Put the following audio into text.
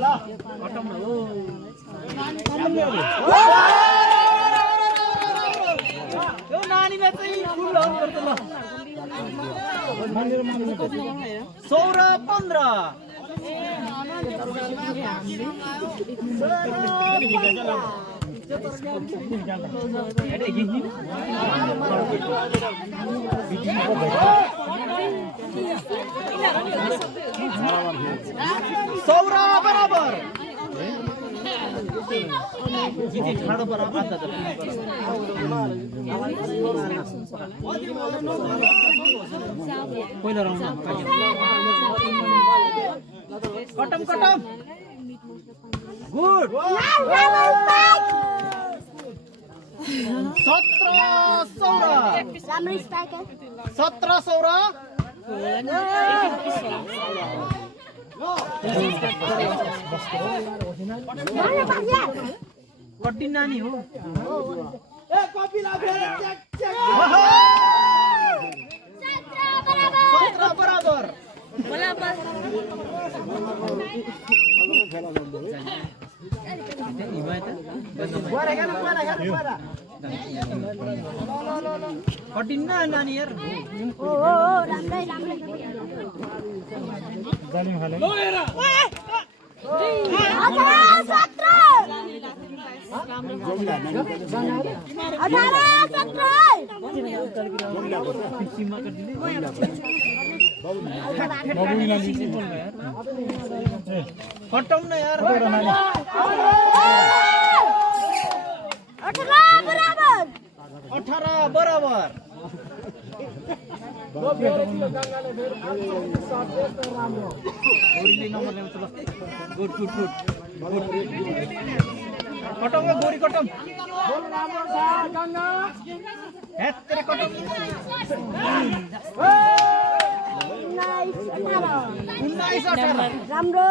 ल खतम न हो यो नानीले चाहिँ फुल लाउनु पर्छ ल 16 15 16 बराबर जिति ठाडो बराबर पहिलो राउन्ड कटम कटम गुड 17 16 कठिन नानी हो ए कपिला फेरि चेक चेक 17 बराबर कठिन नानी यार खटम न यार 18 बराबर गुड गुड गुड कटम गोरी कटम तेरे कटम 19 18 राम्रो